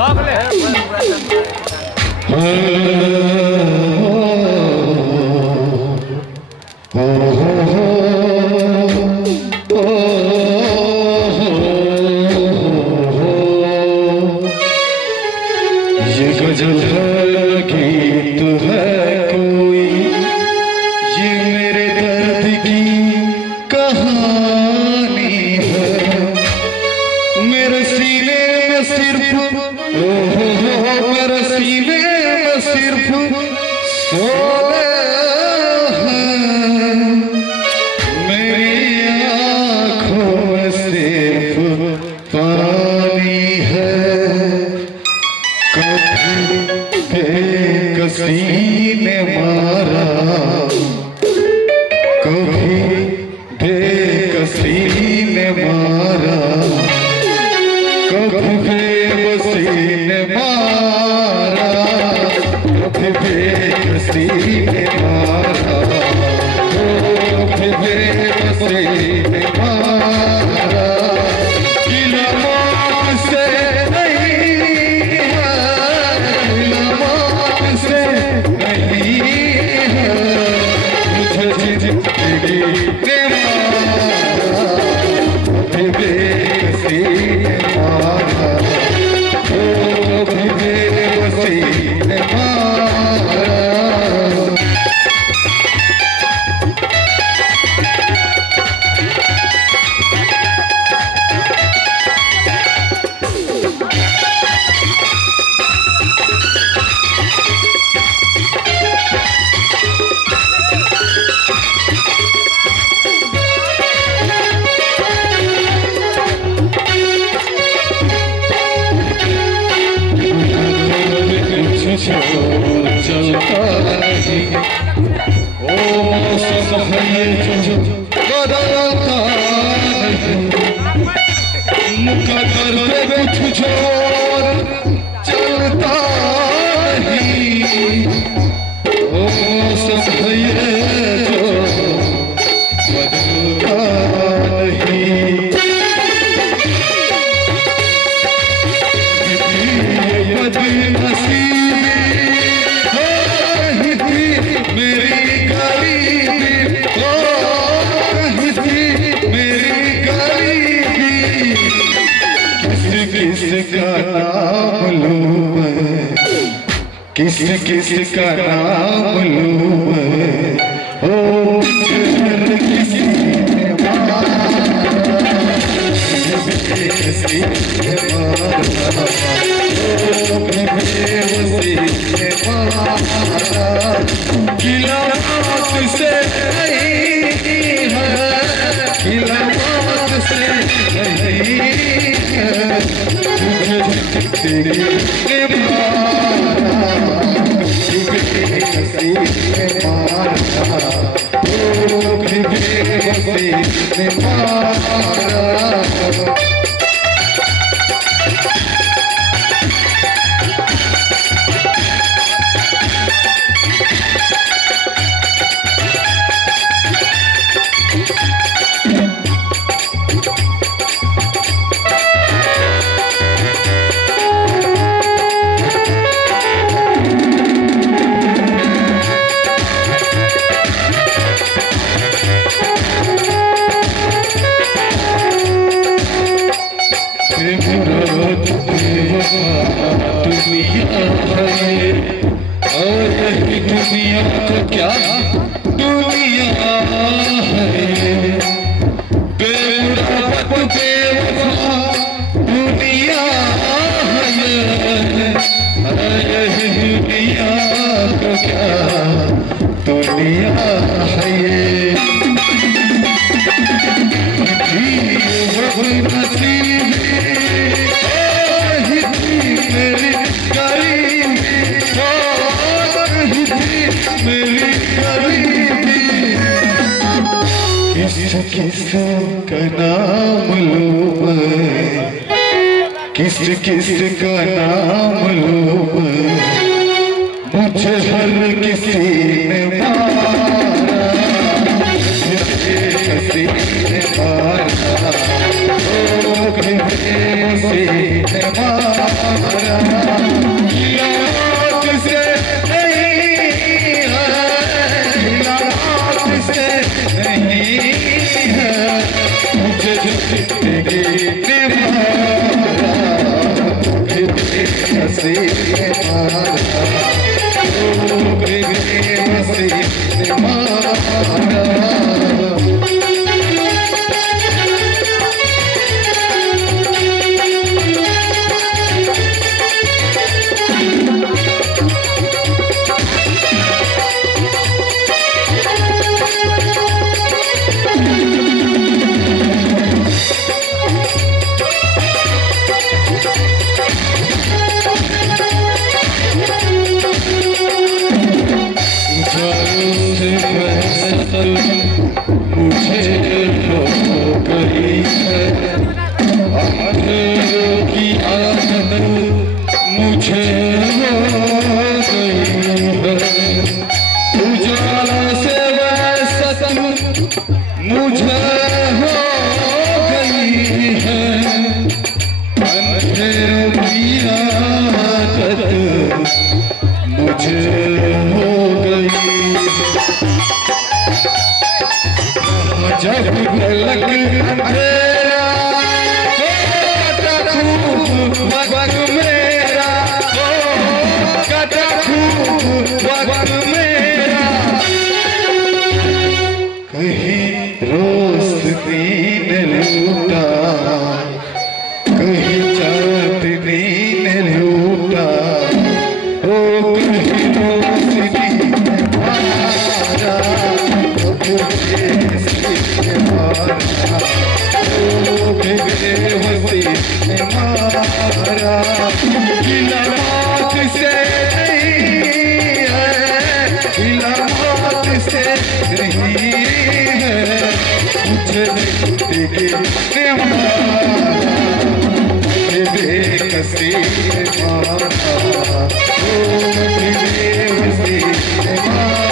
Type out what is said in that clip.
ये गजल है गीत है कोई, ये मेरे दर्द की कहानी है। मेरे सीने में सिर्फ मेरे सीने में सिर्फ सोने हैं, मेरी आँखों में सिर्फ पानी है। बेकसी ने मारा, कभी बेकसी ने मारा, कभी बेबसी ने मारा, कभी बेकसी ने मारा, कभी बेबसी ने मारा। चलता नहीं ओ मौसम है जो बदलता नहीं, मुकद्दर पे कुछ जोर चलता नहीं। ओ मौसम है जो बदलता नहीं, बदनसीब किसका नाम लूं मैं, किसका नाम लूं मैं। ओ किसी ने मारा, किसी ने मारा, खिलाफत से नहीं है, खिलाफत से नहीं है। तेरे मारा, नसीब ने मारा, नसीब ने मारा। दुनिया को क्या दुनिया है, बेवफा बेवफा दुनिया है। दुनिया को क्या दुनिया है, मेरी किसका नाम लूं मैं, किसका नाम लूं मैं। मुझे हर किसी ने मारा, किसी ने मारा, किसी ने मारा। से नहीं है, मुझे जिंदगी निभाना, मुझे हंसी मारा, मुझे हंसी मारा। मुझे हो गई है की आदत, मुझे हो गई है उजाला से वसत, मुझे हो गई है अंधेरों की आदत, मुझे हो गई। जब लग अंधेरा कटा खूब वक्त मेरा, कटा खूब वक्त मेरा, कहीं रोशनी ने लूटा, कहीं चांदनी ने लूटा, ओ कहीं रोशनी ने मारा, मारा इलाहाबाद से नहीं है, इलाहाबाद से नहीं है, मुझे जिंदगी मारा, बेकसी मारा, ओ बेकसी मारा।